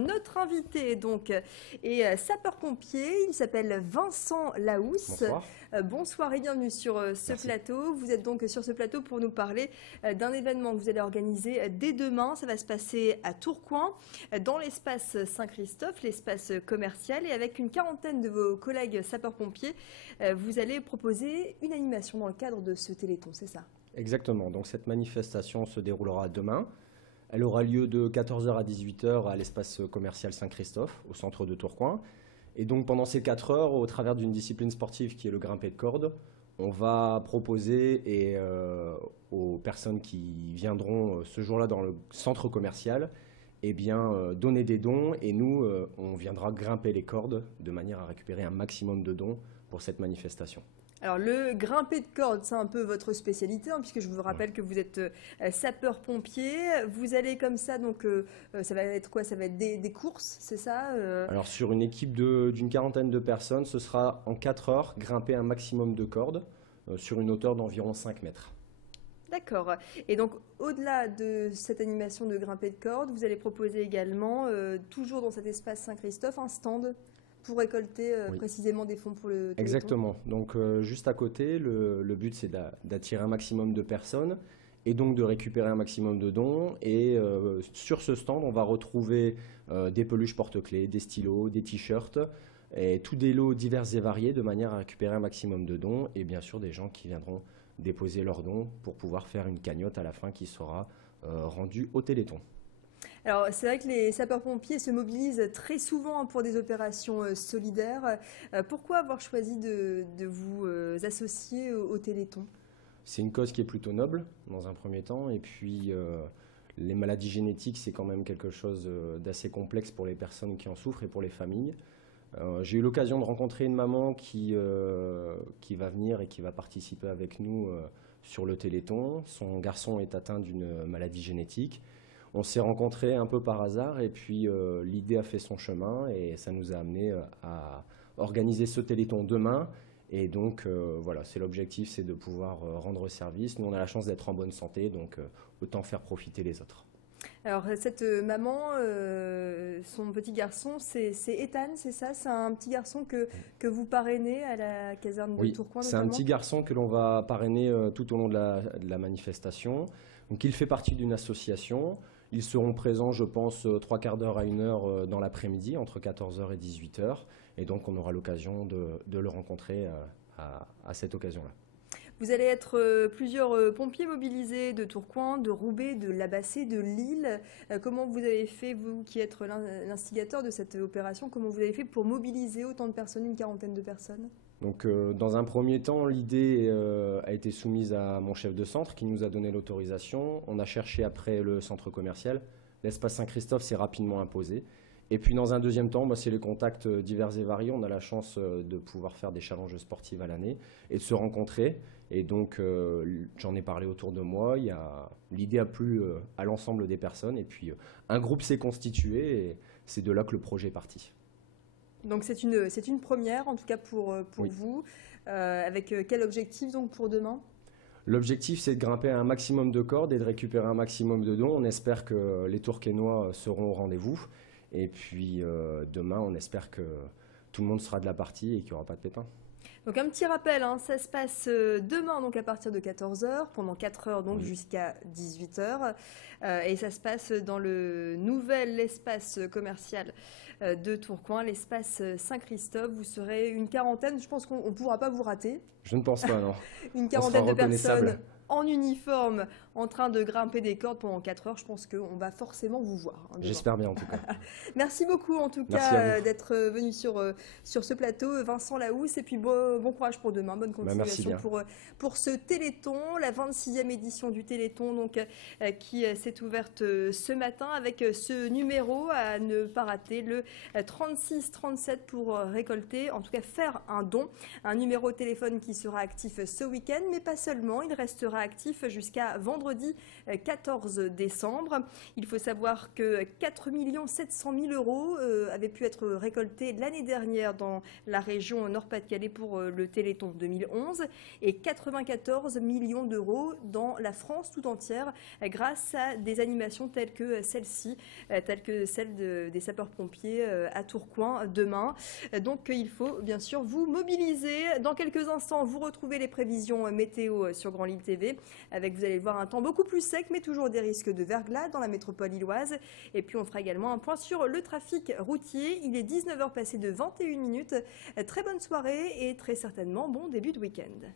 Notre invité donc est sapeur-pompier, il s'appelle Vincent Lahousse. Bonsoir. Bonsoir et bienvenue sur ce plateau. Vous êtes donc sur ce plateau pour nous parler d'un événement que vous allez organiser dès demain. Ça va se passer à Tourcoing, dans l'espace Saint-Christophe, l'espace commercial. Et avec une quarantaine de vos collègues sapeurs-pompiers, vous allez proposer une animation dans le cadre de ce Téléthon, c'est ça? Exactement, donc cette manifestation se déroulera demain. Elle aura lieu de 14 h à 18 h à l'espace commercial Saint-Christophe, au centre de Tourcoing. Et donc pendant ces 4 heures, au travers d'une discipline sportive qui est le grimpé de corde, on va proposer aux personnes qui viendront ce jour-là dans le centre commercial, donner des dons. Et nous, on viendra grimper les cordes de manière à récupérer un maximum de dons pour cette manifestation. Alors le grimper de corde, c'est un peu votre spécialité, hein, puisque je vous rappelle que vous êtes sapeur-pompier. Vous allez comme ça, donc ça va être quoi? Ça va être des courses, c'est ça Alors sur une équipe d'une quarantaine de personnes, ce sera en 4 heures grimper un maximum de cordes sur une hauteur d'environ 5 mètres. D'accord. Et donc, au-delà de cette animation de grimper de corde, vous allez proposer également, toujours dans cet espace Saint-Christophe, un stand pour récolter précisément des fonds pour le Téléthon. Exactement. Donc, juste à côté, le but, c'est d'attirer un maximum de personnes et donc de récupérer un maximum de dons. Et sur ce stand, on va retrouver des peluches porte-clés, des stylos, des t-shirts, et tous des lots divers et variés de manière à récupérer un maximum de dons. Et bien sûr, des gens qui viendront déposer leurs dons pour pouvoir faire une cagnotte à la fin qui sera rendue au Téléthon. Alors, c'est vrai que les sapeurs-pompiers se mobilisent très souvent pour des opérations solidaires. Pourquoi avoir choisi de vous associer au Téléthon? C'est une cause qui est plutôt noble, dans un premier temps. Et puis, les maladies génétiques, c'est quand même quelque chose d'assez complexe pour les personnes qui en souffrent et pour les familles. J'ai eu l'occasion de rencontrer une maman qui va venir et qui va participer avec nous sur le Téléthon. Son garçon est atteint d'une maladie génétique. On s'est rencontrés un peu par hasard et puis l'idée a fait son chemin et ça nous a amené à organiser ce Téléthon demain. Et donc voilà, c'est l'objectif, c'est de pouvoir rendre service. Nous, on a la chance d'être en bonne santé, donc autant faire profiter les autres. Alors cette maman, son petit garçon, c'est Ethan, c'est ça? C'est un petit garçon que vous parrainez à la caserne de Tourcoing? Oui, c'est un petit garçon que l'on va parrainer tout au long de la manifestation. Donc il fait partie d'une association. Ils seront présents, je pense, 3 quarts d'heure à 1 heure dans l'après-midi, entre 14 h et 18 h. Et donc on aura l'occasion de le rencontrer à cette occasion-là. Vous allez être plusieurs pompiers mobilisés de Tourcoing, de Roubaix, de Labassé, de Lille. Comment vous avez fait, vous qui êtes l'instigateur de cette opération, comment vous avez fait pour mobiliser autant de personnes, une quarantaine de personnes? Donc, dans un premier temps, l'idée a été soumise à mon chef de centre qui nous a donné l'autorisation. On a cherché après le centre commercial. L'espace Saint-Christophe s'est rapidement imposé. Et puis dans un deuxième temps, c'est les contacts divers et variés. On a la chance de pouvoir faire des challenges sportifs à l'année et de se rencontrer. Et donc j'en ai parlé autour de moi. L'idée a plu à l'ensemble des personnes. Et puis un groupe s'est constitué et c'est de là que le projet est parti. Donc c'est une première, en tout cas pour vous. Avec quel objectif donc pour demain? L'objectif, c'est de grimper un maximum de cordes et de récupérer un maximum de dons. On espère que les Tourquenois seront au rendez-vous. Et puis demain, on espère que tout le monde sera de la partie et qu'il n'y aura pas de pépins. Donc un petit rappel, hein, ça se passe demain donc à partir de 14 h, pendant 4 heures donc jusqu'à 18 h. Et ça se passe dans le nouvel espace commercial de Tourcoing, l'espace Saint-Christophe. Vous serez une quarantaine, je pense qu'on ne pourra pas vous rater. Je ne pense pas, non. Une quarantaine de personnes en uniforme, en train de grimper des cordes pendant 4 heures. Je pense qu'on va forcément vous voir. Hein, j'espère bien, en tout cas. Merci beaucoup, en tout cas, d'être venu sur ce plateau, Vincent Lahousse. Et puis, bon courage pour demain. Bonne continuation pour ce Téléthon, la 26e édition du Téléthon, donc, qui s'est ouverte ce matin avec ce numéro à ne pas rater, le 3637 pour récolter, en tout cas faire un don. Un numéro de téléphone qui sera actif ce week-end, mais pas seulement. Il restera actif jusqu'à vendredi. vendredi 14 décembre. Il faut savoir que 4 700 000 € avaient pu être récoltés l'année dernière dans la région Nord-Pas-de-Calais pour le Téléthon 2011 et 94 millions d'euros dans la France tout entière grâce à des animations telles que celle-ci, telles que celle des sapeurs-pompiers à Tourcoing demain. Donc il faut bien sûr vous mobiliser. Dans quelques instants, vous retrouvez les prévisions météo sur Grand Lille TV avec, vous allez voir, un temps beaucoup plus sec mais toujours des risques de verglas dans la métropole lilloise. Et puis on fera également un point sur le trafic routier. Il est 19h passé de 21 minutes. Très bonne soirée et très certainement bon début de week-end.